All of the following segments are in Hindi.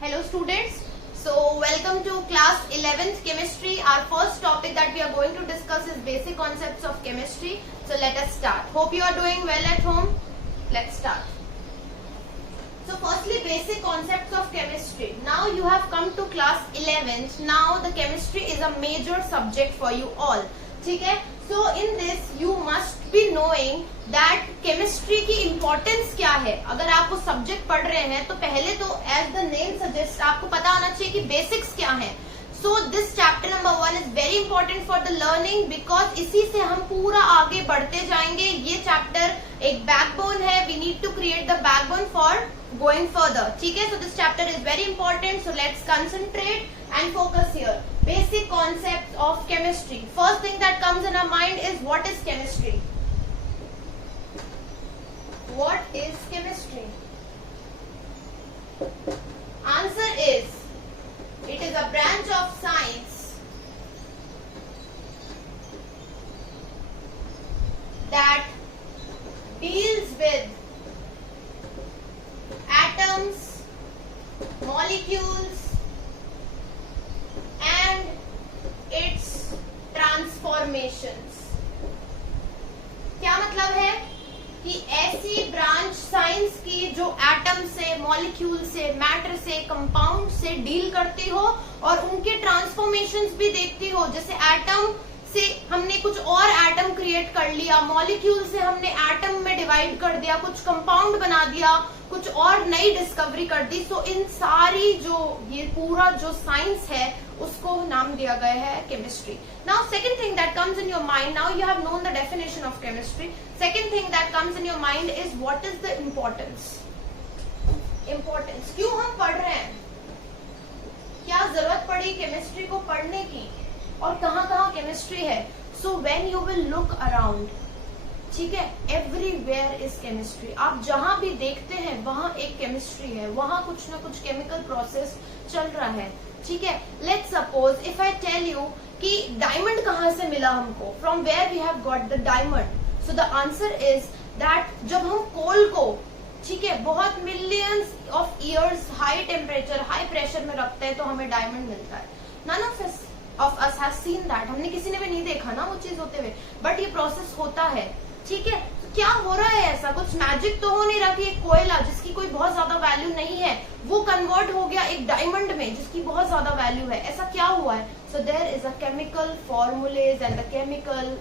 Hello students, so welcome to class 11th chemistry. Our first topic that we are going to discuss is basic concepts of chemistry. So let us start. Hope you are doing well at home. Let's start. So firstly, basic concepts of chemistry. Now you have come to class 11th. Now the chemistry is a major subject for you all. ठीक है? So in this you must be knowing that chemistry की importance क्या है. अगर आप वो subject पढ़ रहे हैं तो पहले तो as the name suggests आपको पता होना चाहिए कि basics क्या है. So this chapter number 1 is very important for the learning because इसी से हम पूरा आगे बढ़ते जाएंगे. ये chapter एक backbone है. We need to create the backbone for going further. ठीक है? So this chapter is very important. So let's concentrate and focus here. Basic concepts of chemistry. First thing that comes in our mind is what is chemistry? What is chemistry? Answer is, it is a branch of science that deals with atoms, molecules and its transformations. क्या मतलब है कि ऐसी ब्रांच साइंस की जो एटम से, मॉलिक्यूल से, मैटर से, कंपाउंड से डील करती हो और उनके ट्रांसफॉर्मेशंस भी देखती हो. जैसे एटम से हमने कुछ और एटम क्रिएट कर लिया, मॉलिक्यूल से हमने एटम में डिवाइड कर दिया, कुछ कंपाउंड बना दिया, कुछ और नई डिस्कवरी कर दी. सो इन सारी जो ये पूरा जो साइंस है उसको नाम दिया गया है chemistry. Now second thing that comes in your mind, now you have known the definition of chemistry. Second thing that comes in your mind is what is the importance. Importance क्यों हम पढ़ रहे हैं, क्या जरूरत पड़ी केमिस्ट्री को पढ़ने की और कहाँ कहाँ केमिस्ट्री है. So when you will look around, ठीक है, एवरीवेयर इज केमिस्ट्री. आप जहां भी देखते हैं वहां एक केमिस्ट्री है, वहां कुछ ना कुछ केमिकल प्रोसेस चल रहा है. ठीक है, let's suppose if I tell you कि डायमंड कहाँ से मिला हमको, from where we have got the diamond. So the answer is that जब हम कोल को, ठीक है, बहुत millions of years high temperature, high pressure में रखते हैं तो हमें डायमंड मिलता है. None of us has seen that. हमने किसी ने भी नहीं देखा ना वो चीज होते हुए, बट ये प्रोसेस होता है. ठीक है, तो क्या हो रहा है, ऐसा कुछ मैजिक तो हो नहीं रहा कि एक कोयला जिसकी कोई बहुत ज्यादा वैल्यू नहीं है वो कन्वर्ट हो गया एक डायमंड में जिसकी बहुत ज्यादा वैल्यू है. ऐसा क्या हुआ है? So there is a chemical formulas and the chemical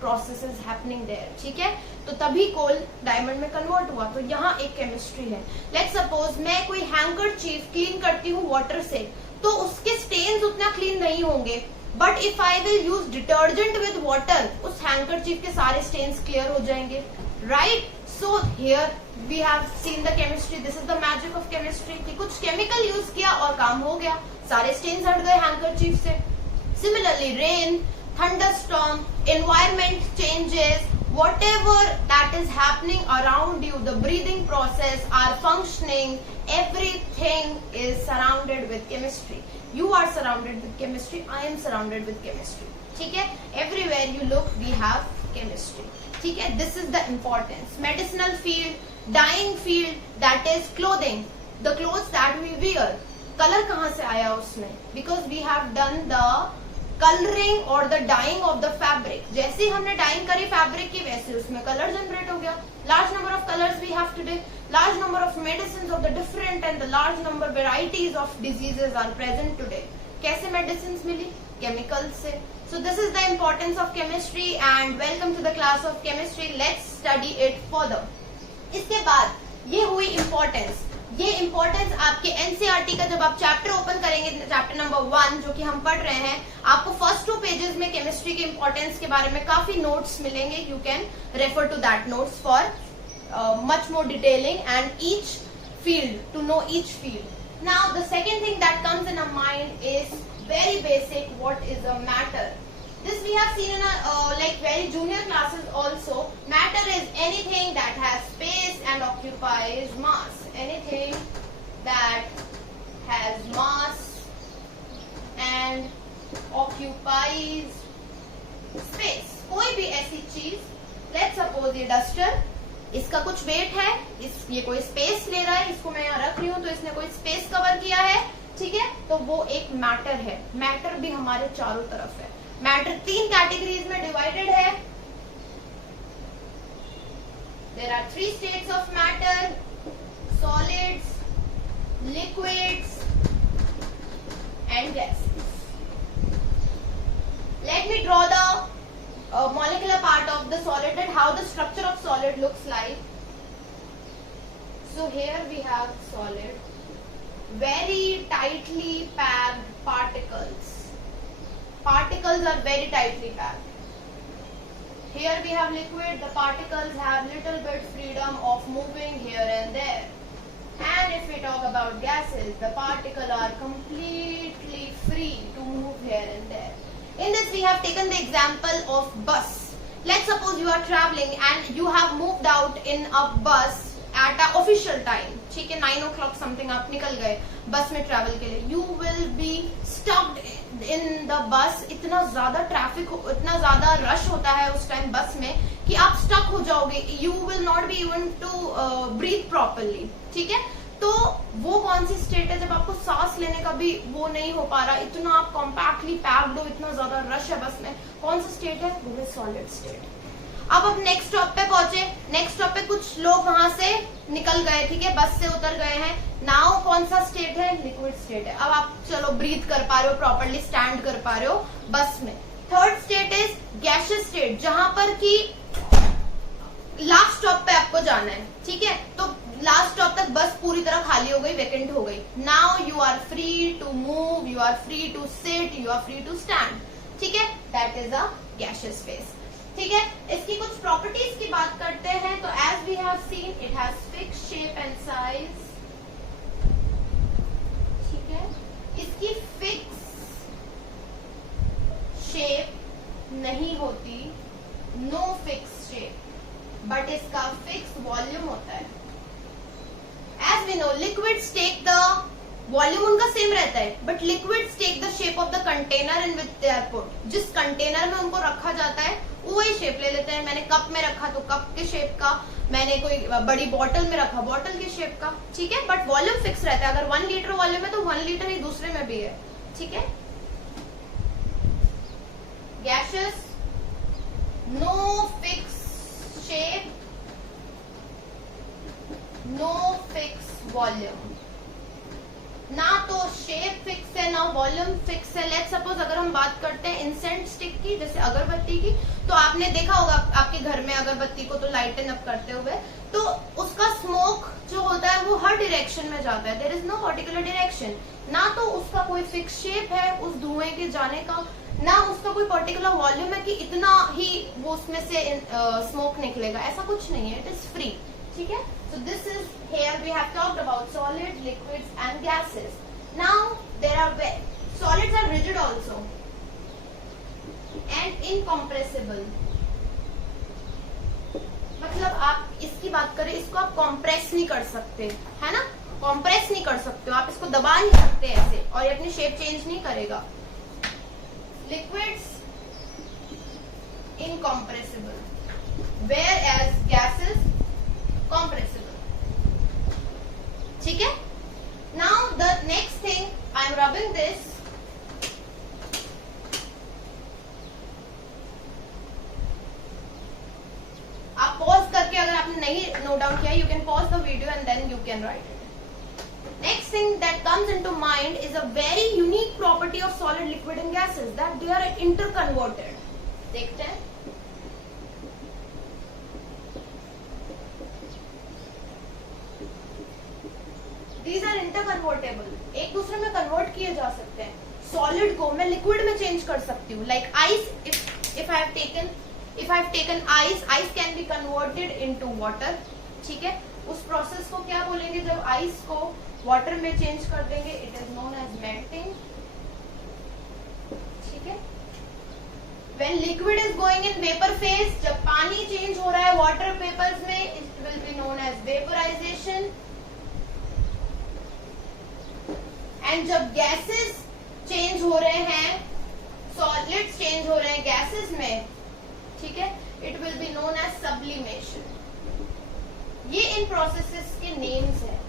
processes happening there. ठीक है, तो तभी कोल डायमंड में कन्वर्ट हुआ. तो यहाँ एक केमिस्ट्री है. लेट्स सपोज मैं कोई हैंकरचीफ क्लीन करती हूँ वाटर से, तो उसके स्टेन्स उतना क्लीन नहीं होंगे. But if I will use detergent with water, उस हैंकरचीफ के सारे स्टेन्स क्लियर हो जाएंगे. Right? So here we have seen the chemistry. This is the magic of chemistry कि कुछ केमिकल यूज किया और काम हो गया, सारे स्टेन्स हट गए हैंकरचीफ से. Similarly rain, thunderstorm, environment changes, whatever that is happening around you, the breathing process, our functioning, everything is surrounded with chemistry. You are surrounded with chemistry. I am surrounded with chemistry. ठीक है, everywhere you look we have chemistry. ठीक है, this is the importance. Medicinal field, dyeing field, that is clothing, the clothes that we wear. Color कहाँ से आया उसमें? Because we have done the colouring और the dyeing of the fabric. जैसे ही हमने डाइंग करी फैब्रिक की वैसे उसमें कलर जनरेट हो गया. Large number of colours we have today, large number of medicine of the different and the large number varieties of diseases are present today. कैसे मेडिसिन मिली? केमिकल से. So this is the importance of chemistry and welcome to the class of chemistry. Let's study it further. इसके बाद ये हुई इम्पोर्टेंस. ये इम्पोर्टेंस आपके एनसीईआरटी का जब आप चैप्टर ओपन करेंगे, चैप्टर नंबर 1 जो कि हम पढ़ रहे हैं, आपको फर्स्ट 2 पेजेस में केमिस्ट्री के इम्पोर्टेंस के बारे में काफी नोट्स मिलेंगे. You can refer to that notes for much more detailing and each field, to know each field. Now the second thing that comes in our mind is very basic, what is a matter. This we have seen in like very junior classes also. Matter is anything that has space and occupies mass. Anything that has mass and occupies space. कोई भी ऐसी चीज, let's suppose ये duster, इसका कुछ वेट है, ये कोई स्पेस ले रहा है, इसको मैं यहाँ रख रही हूँ तो इसने कोई स्पेस कवर किया है. ठीक है, तो वो एक मैटर है। मैटर भी हमारे चारों तरफ है। मैटर 3 कैटेगरीज में डिवाइडेड है। There are 3 states of matter: solids, liquids and gases. Let me draw the molecular part of the solid and how the structure of solid looks like. So here we have solid, very tightly packed particles. Particles are very tightly packed. Here we have liquid. The particles have little bit freedom of moving here and there. And if we talk about gases, the particles are completely free to move here and there. In this we have taken the example of bus. Let's suppose you are traveling and you have moved out in a bus at a official time. ठीक है, 9 o'clock something आप निकल गए बस में ट्रैवल के लिए. You will be stuck in the bus. इतना ज्यादा ट्रैफिक, इतना ज्यादा रश होता है उस टाइम बस में कि आप स्टक हो जाओगे. You will not be able to breathe properly. ठीक है, तो वो कौन सी स्टेट है जब आपको सांस लेने का भी वो नहीं हो पा रहा, इतना आप कॉम्पैक्टली पैक्ड हो, इतना ज्यादा रश है बस में. कौन सा स्टेट है? वो है सॉलिड स्टेट. अब नेक्स्ट स्टॉप पे पहुंचे. नेक्स्ट स्टॉप पे कुछ लोग वहां से निकल गए, ठीक है, बस से उतर गए हैं. नाउ कौन सा स्टेट है? लिक्विड स्टेट है. अब आप चलो ब्रीथ कर पा रहे हो, प्रॉपर्ली स्टैंड कर पा रहे हो बस में. Third state is gaseous state, जहां पर कि लास्ट स्टॉप पे आपको जाना है. ठीक है, तो लास्ट स्टॉप तक बस पूरी तरह खाली हो गई, वेकेंट हो गई. Now you are free to move, you are free to sit, you are free to stand. ठीक है, that is a gaseous phase. ठीक है, इसकी कुछ प्रॉपर्टीज की बात करते हैं. तो as we have seen, it has fix shape and size. ठीक है, इसकी फिक्स शेप नहीं होती, नो फिक्स शेप, बट इसका फिक्स वॉल्यूम होता है. As we know, liquids take the volume, उनका सेम रहता है, but liquids take the shape of the container in which they are put. जिस कंटेनर में उनको रखा जाता है वही शेप ले लेते हैं. मैंने कप में रखा तो कप के शेप का, मैंने कोई बड़ी बॉटल में रखा बॉटल के शेप का. ठीक है, बट वॉल्यूम फिक्स रहता है. अगर 1 लीटर वॉल्यूम है तो 1 लीटर ही दूसरे में भी है. ठीक है, gases, no fix shape, no fix volume. ना तो शेप फिक्स है ना वॉल्यूम फिक्स है. लेट्स सपोज अगर हम बात करते हैं इंसेंट स्टिक की, जैसे अगरबत्ती की, तो आपने देखा होगा आपके घर में अगरबत्ती को तो लाइटन अप करते हुए, तो उसका स्मोक जो होता है वो हर डायरेक्शन में जाता है. There is no particular direction. ना तो उसका कोई फिक्स शेप है उस धुएं के जाने का, ना उसका कोई पर्टिकुलर वॉल्यूम है कि इतना ही वो उसमें से स्मोक निकलेगा. ऐसा कुछ नहीं है, इट इज फ्री. ठीक है, so this is, here we have talked about solids, liquids and gases. Now there are solids are rigid also and incompressible. मतलब आप इसकी बात करें, इसको आप कॉम्प्रेस नहीं कर सकते, है ना, कॉम्प्रेस नहीं कर सकते हो आप, इसको दबा नहीं सकते ऐसे और ये अपनी शेप चेंज नहीं करेगा. Liquids incompressible, whereas gases compressible. ठीक है, now the next thing I am rubbing this. आप पॉज करके, अगर आपने नहीं नोट डाउन किया, you can pause the video and then you can write it. Next thing that comes into mind is a very unique property of solid, liquid and gases, that they are interconverted. देखते हैं. These are interconvertible, एक दूसरे में कन्वर्ट किए जा सकते हैं. सॉलिड को मैं लिक्विड में चेंज कर सकती हूँ. Like ice, if I have taken ice, ice can be converted into water. ठीक है, उस प्रोसेस को क्या बोलेंगे जब आइस को वाटर में चेंज कर देंगे? It is known as melting. ठीक है, when liquid is going in vapor phase, जब पानी चेंज हो रहा है वाटर पेपर्स में, it will be known as vaporization. And जब गैसेस चेंज हो रहे हैं, सॉलिड्स चेंज हो रहे हैं गैसेस में, ठीक है, it will be known as sublimation. ये इन प्रोसेसेस के नेम्स हैं.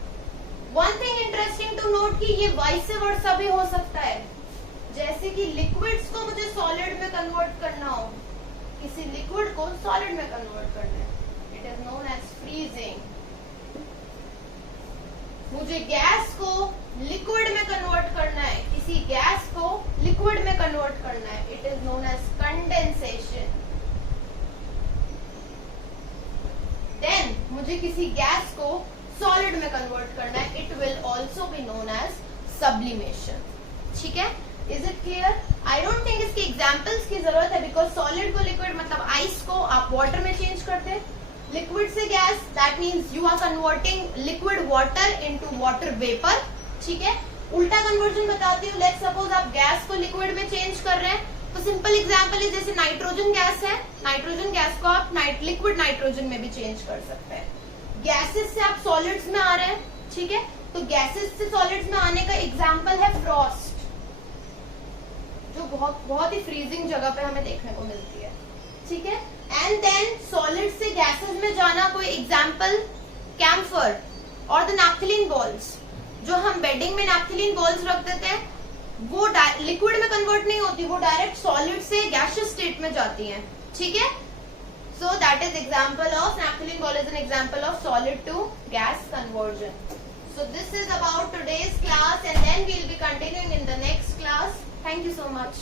One thing interesting to note कि ये वाइस वर्सा भी हो सकता है, जैसे कि लिक्विड्स को मुझे सॉलिड में कन्वर्ट करना हो, किसी लिक्विड को सॉलिड में कन्वर्ट करना है, it is known as freezing. मुझे गैस को लिक्विड में कन्वर्ट करना है, किसी गैस को लिक्विड में कन्वर्ट करना है, it is known as condensation. Then मुझे किसी गैस को सॉलिड में कन्वर्ट करना है, it will also be known as sublimation. ठीक है, is it clear? I don't think इसके एग्जाम्पल्स की जरूरत है, बिकॉज सॉलिड को लिक्विड मतलब आइस को आप वाटर में चेंज करते हैं, लिक्विड से gas, that means you are converting liquid water into water vapour. ठीक है, उल्टा कन्वर्जन बताती हूँ। लेट्स सपोज आप गैस को लिक्विड में चेंज कर रहे हैं, तो सिंपल एग्जांपल है जैसे नाइट्रोजन गैस है, नाइट्रोजन गैस को आप लिक्विड नाइट्रोजन में भी चेंज कर सकते हैं। गैसेस से आप सॉलिड्स में आ रहे हैं, ठीक है, तो गैसेस से सॉलिड्स में आने का एग्जांपल है फ्रॉस्ट, जो बहुत ही फ्रीजिंग जगह पे हमें देखने को मिलती है। ठीक है, एंड देन सॉलिड से गैसेस में जाना, कोई एग्जांपल कैम्फर और द नैप्थलीन बॉल्स, जो हम बेडिंग में नैप्थलीन बॉल्स रख देते हैं, वो लिक्विड में कन्वर्ट नहीं होती, वो डायरेक्ट सॉलिड से गैसियस स्टेट में जाती हैं। ठीक है, so that is example of naphthalene ball, is an example of solid to gas conversion. So this is about today's class, and then we'll be continuing in the next class. Thank you so much.